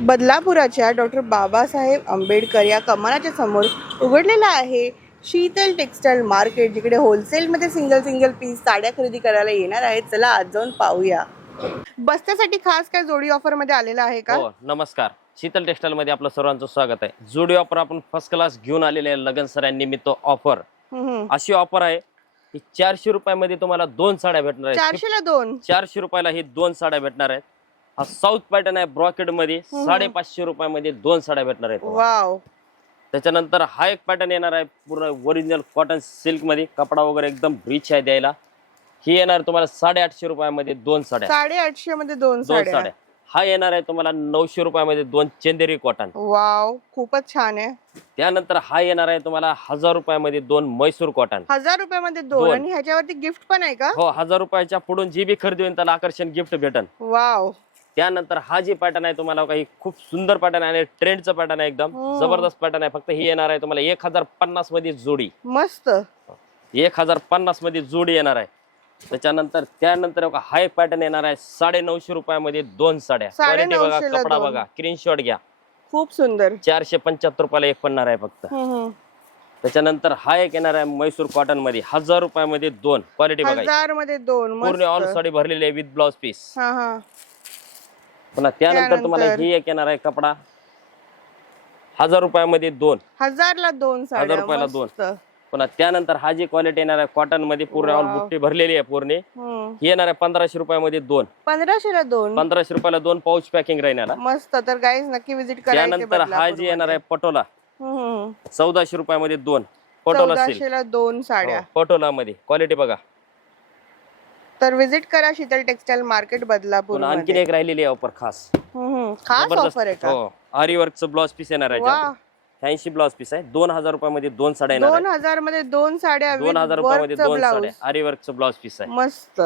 बदलापुराच्या doctor Babasaheb Ambedkar या कमानाच्या समोर उघडलेला आहे शीतल टेक्सटाईल मार्केट, जिकडे होलसेलमध्ये सिंगल पीस साड्या खरेदी करायला येणार आहेत. चला आज जाऊन पाहूया. बस्त्यासाठी खास काय जोडी ऑफर मध्ये आलेला आहे का? हो, नमस्कार. शीतल टेक्सटाईल मध्ये आपलं सर्वांचं स्वागत आहे. जोडी ऑफर आपण फर्स्ट क्लास घेऊन आलेले आहे. लगन सरांनिमित्त ऑफर अशी ऑफर आहे की 400 रुपयामध्ये तुम्हाला 2 साड्या भेटणार आहेत. 400 ला 2, 400 रुपयाला ही 2 साड्या भेटणार आहेत. हा साऊथ पॅटर्न आहे ब्रॉकेड मध्ये. 550 रुपयामध्ये 2 साड्या भेटणार आहेत. वाव. त्याच्यानंतर हा एक पॅटर्न येणार आहे पूर्ण ओरिजिनल कॉटन सिल्क मध्ये. कपडा वगैरे एकदम रिच आहे द्यायला. ही येणार तुम्हाला 850 रुपयामध्ये 2 साड्या. 850 मध्ये 2 साड्या. साड्या. हा येणार आहे तुम्हाला 900 रुपयामध्ये 2 चंदेरी कॉटन. वाव, खूपच छान आहे. त्यानंतर हा येणार आहे तुम्हाला 1000 रुपयामध्ये 2 मैसूर कॉटन. 1000 रुपयामध्ये 2 आणि ह्याच्यावरती गिफ्ट पण आहे का? हो, 1000 रुपयाच्या पुढून जी बी खरेदी होईल त्याला आकर्षण गिफ्ट भेटन. वाव. त्यानंतर हा जी पॅटर्न आहे तुम्हाला काही खूप सुंदर पॅटर्न आहे, ट्रेंडचं पॅटर्न आहे, एकदम जबरदस्त पॅटर्न आहे. फक्त ही येणार आहे तुम्हाला 1050 मध्ये जोडी. मस्त. 1050 मध्ये जोडी येणार आहे. त्यानंतर हा एक पॅटर्न येणार आहे 950 रुपयामध्ये 2 साड्या. क्वालिटी बघा, कपडा बघा, स्क्रीनशॉट घ्या. खूप सुंदर. 475 रुपयाला एक पडणार आहे फक्त. त्याच्यानंतर हा एक येणार आहे मैसूर कॉटन मध्ये 1000 रुपयामध्ये 2. क्वालिटी बघा, 1000 मध्ये 2. पूर्ण ऑल साडी भरलेली आहे विथ ब्लाउज पीस. पुन्हा त्यानंतर त्यानंतर तुम्हाला ही एक येणार आहे कपडा 1000 रुपयामध्ये 2. 1000 ला 2 साड्या. 1000 रुपयाला 2. मस्त. पुन्हा त्यानंतर हा जी क्वालिटी येणार आहे कॉटन मध्ये पूर्ण ऑल बुट्टी भरलेली आहे पूर्ण. ही येणार आहे 1500 रुपयामध्ये 2. 1500 ला 2. 1500 रुपयाला 2 पाऊच पॅकिंग राहणार. मस्त. तर गाईज नक्की विजिट करा. त्यानंतर हा जी येणार आहे पटोला 1400 रुपयामध्ये 2. पटोला 1400 ला 2 साड्या. पटोला मध्ये क्वालिटी बघा. तर विजिट करा शीतल टेक्सटाईल मार्केट बदलापूर. आणखी एक राहिलेली ऑफर खास ऑफर आहे का? हो, आरी वर्कचं ब्लाउज पीस येणार आहे. 80 ब्लाउज पीस आहे. 2000 रुपयामध्ये 2 साड्या येणार. 2000 मध्ये 2 साड्या. 2000 रुपयामध्ये 2 साड्या. आरी वर्कचं ब्लाउज पीस आहे. मस्त.